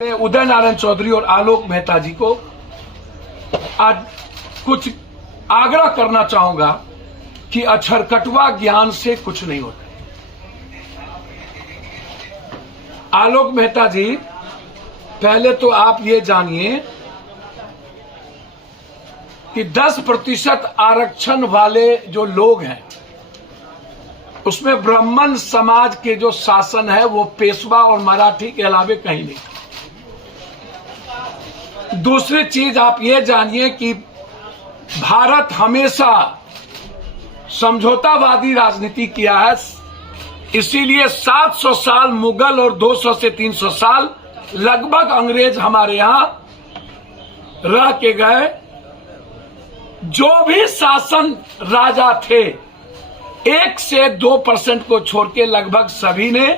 उदय नारायण चौधरी और आलोक मेहता जी को आज कुछ आग्रह करना चाहूंगा कि अक्षरकटवा ज्ञान से कुछ नहीं होता। आलोक मेहता जी, पहले तो आप ये जानिए कि 10% आरक्षण वाले जो लोग हैं उसमें ब्राह्मण समाज के जो शासन है वो पेशवा और मराठी के अलावे कहीं नहीं। दूसरी चीज आप ये जानिए कि भारत हमेशा समझौतावादी राजनीति किया है, इसीलिए 700 साल मुगल और 200 से 300 साल लगभग अंग्रेज हमारे यहां रह के गए। जो भी शासन राजा थे 1 से 2% को छोड़ के लगभग सभी ने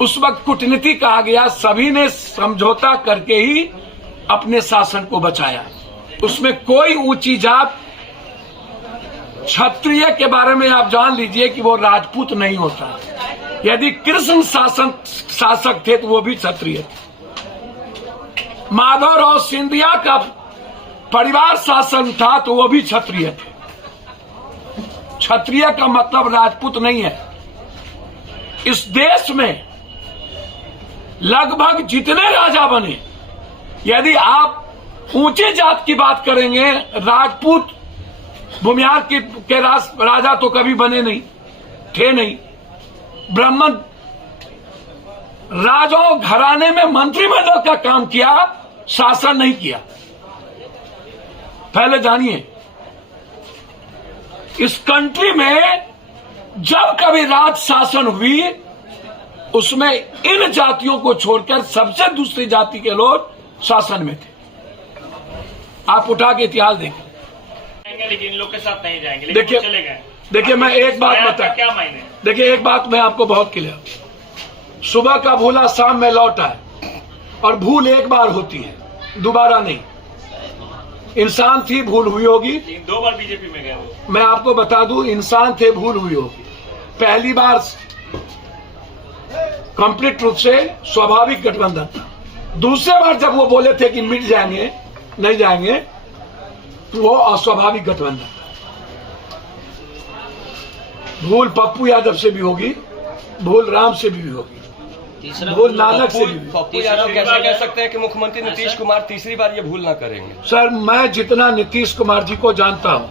उस वक्त कूटनीति कहा गया, सभी ने समझौता करके ही अपने शासन को बचाया। उसमें कोई ऊंची जात, क्षत्रिय के बारे में आप जान लीजिए कि वो राजपूत नहीं होता। यदि कृष्ण शासक थे तो वो भी क्षत्रिय थे। माधवराव सिंधिया का परिवार शासन था तो वो भी क्षत्रिय थे। क्षत्रिय का मतलब राजपूत नहीं है। इस देश में लगभग जितने राजा बने, यदि आप ऊंची जात की बात करेंगे, राजपूत भूमिहार के राजा तो कभी बने नहीं, थे नहीं। ब्राह्मण राजाओं घराने में मंत्रिमंडल का काम किया, शासन नहीं किया। पहले जानिए, इस कंट्री में जब कभी राज शासन हुई उसमें इन जातियों को छोड़कर सबसे दूसरी जाति के लोग शासन में थे। आप उठा के इतिहास देखें। लेकिन इन लोग के साथ नहीं जाएंगे। देखिए मैं एक बात बता, क्या मायने? देखिए एक बात मैं आपको बहुत क्लियर, सुबह का भूला शाम में लौट आए, और भूल एक बार होती है, दोबारा नहीं। इंसान थी, भूल हुई होगी। 2 बार बीजेपी में गए वो। मैं आपको बता दूं, इंसान थे, भूल हुई होगी। पहली बार कंप्लीट रूप से स्वाभाविक गठबंधन था। दूसरे बार जब वो बोले थे कि मिट जाएंगे, नहीं जाएंगे, तो वो अस्वाभाविक गठबंधन था। भूल पप्पू यादव से भी होगी, भूल राम से भी होगी, भूल नानक से भी। पप्पू यादव कैसे कह सकते हैं कि मुख्यमंत्री नीतीश कुमार तीसरी बार ये भूल ना करेंगे? सर, मैं जितना नीतीश कुमार जी को जानता हूं,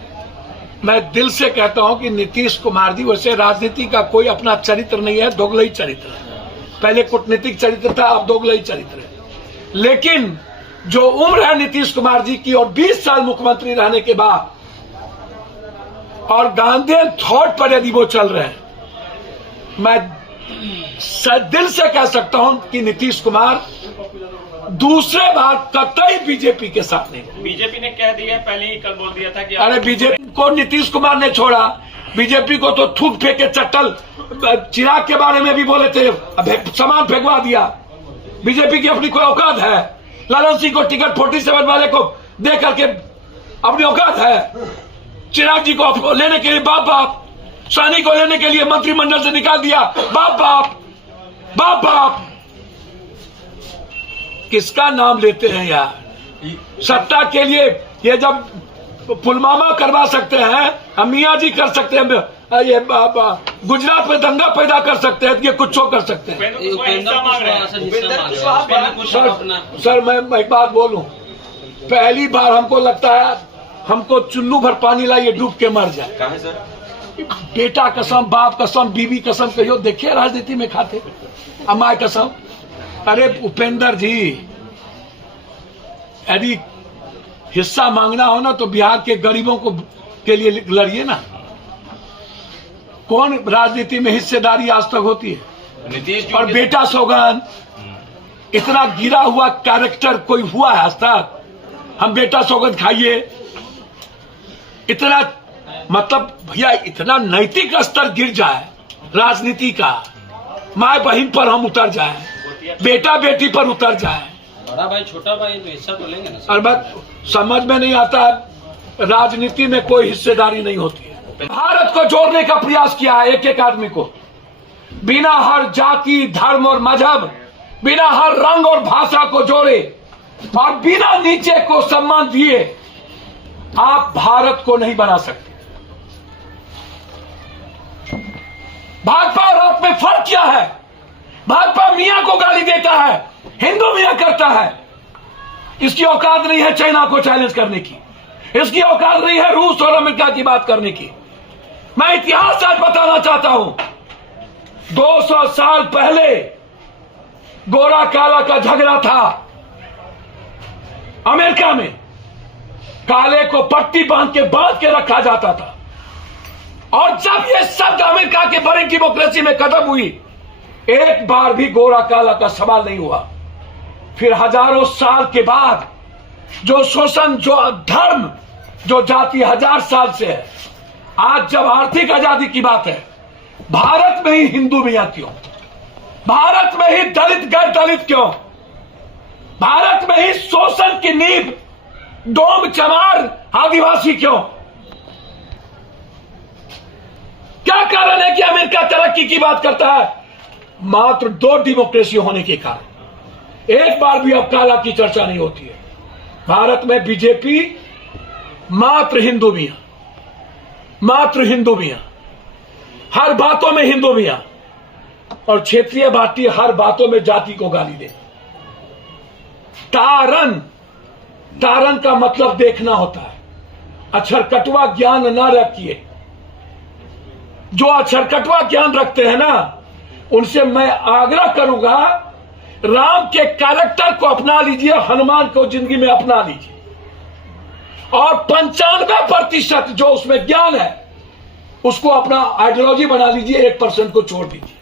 मैं दिल से कहता हूं कि नीतीश कुमार जी वैसे राजनीति का कोई अपना चरित्र नहीं है, दोगलई चरित्र है। पहले कूटनीतिक चरित्र था, अब दोगलई चरित्र है। लेकिन जो उम्र है नीतीश कुमार जी की, और 20 साल मुख्यमंत्री रहने के बाद, और गांधीयन थॉट पर यदि वो चल रहे हैं, मैं दिल से कह सकता हूं कि नीतीश कुमार दूसरे बार कतई बीजेपी के साथ नहीं। बीजेपी ने कह दिया, पहले ही कल बोल दिया था कि अरे बीजेपी को नीतीश कुमार ने छोड़ा, बीजेपी को तो थूक फेंके चट्टल। चिराग के बारे में भी बोले थे, सामान फेंकवा दिया। बीजेपी की अपनी कोई औकात है? लालन सिंह को टिकट 47 वाले को दे करके अपनी औकात है? चिराग जी को लेने के लिए बाप बाप, सानी को लेने के लिए मंत्रिमंडल से निकाल दिया, बाप बाप बाप बाप। किसका नाम लेते हैं यार? सत्ता के लिए ये जब पुलवामा करवा सकते हैं, हम मियाँ जी कर सकते हैं, ये गुजरात में दंगा पैदा कर सकते हैं, ये कुछ कर सकते हैं। सर मैं एक बात बोलूं, पहली बार हमको लगता है हमको चुल्लू भर पानी लाइए, डूब के मर जाए। बेटा कसम, बाप कसम, बीवी कसम, कहियो देखिए राजनीति में खाते, अमाय कसम। अरे उपेंद्र जी, यदि हिस्सा मांगना हो ना तो बिहार के गरीबों को के लिए लड़िए ना। कौन राजनीति में हिस्सेदारी आज तक होती है? और बेटा सौगान, इतना गिरा हुआ कैरेक्टर कोई हुआ है आज तक? हम बेटा सौगंध खाइए, इतना मतलब भैया, इतना नैतिक स्तर गिर जाए राजनीति का, माँ बहन पर हम उतर जाए, बेटा बेटी पर उतर जाए। बड़ा भाई छोटा भाई तो हिस्सा तो लेंगे ना। और बात समझ में नहीं आता, राजनीति में कोई हिस्सेदारी नहीं होती है। भारत को जोड़ने का प्रयास किया है एक एक आदमी को, बिना हर जाति, धर्म और मजहब बिना हर रंग और भाषा को जोड़े और बिना नीचे को सम्मान दिए आप भारत को नहीं बना सकते। भाजपा और आप में फर्क क्या है? भाजपा मियां को गाली देता है, हिंदू मियां करता है। इसकी औकात नहीं है चाइना को चैलेंज करने की, इसकी औकात नहीं है रूस और अमेरिका की बात करने की। मैं इतिहास आज बताना चाहता हूं। 200 साल पहले गोरा काला का झगड़ा था अमेरिका में। काले को पट्टी बांध के रखा जाता था, और जब यह शब्द अमेरिका के बड़ी डेमोक्रेसी में कदम हुई, एक बार भी गोरा काला का सवाल नहीं हुआ। फिर हजारों साल के बाद जो शोषण, जो धर्म, जो जाति 1000 साल से है, आज जब आर्थिक आजादी की बात है, भारत में ही हिंदू मियां क्यों? भारत में ही दलित गैर दलित क्यों? भारत में ही शोषण की नींव डोम चमार आदिवासी क्यों? क्या कारण है कि अमेरिका तरक्की की बात करता है? मात्र 2 डेमोक्रेसी होने के कारण एक बार भी अब काला की चर्चा नहीं होती है। भारत में बीजेपी मात्र हिंदू मियां, मात्र हिंदू मियां, हर बातों में हिंदू मियां, और क्षेत्रीय पार्टी हर बातों में जाति को गाली दे। तारन का मतलब देखना होता है, अक्षरकटवा ज्ञान ना रखिए। जो अक्षरकटवा ज्ञान रखते हैं ना, उनसे मैं आग्रह करूंगा, राम के कैरेक्टर को अपना लीजिए, हनुमान को जिंदगी में अपना लीजिए, और 95% जो उसमें ज्ञान है उसको अपना आइडियोलॉजी बना लीजिए, 1% को छोड़ दीजिए।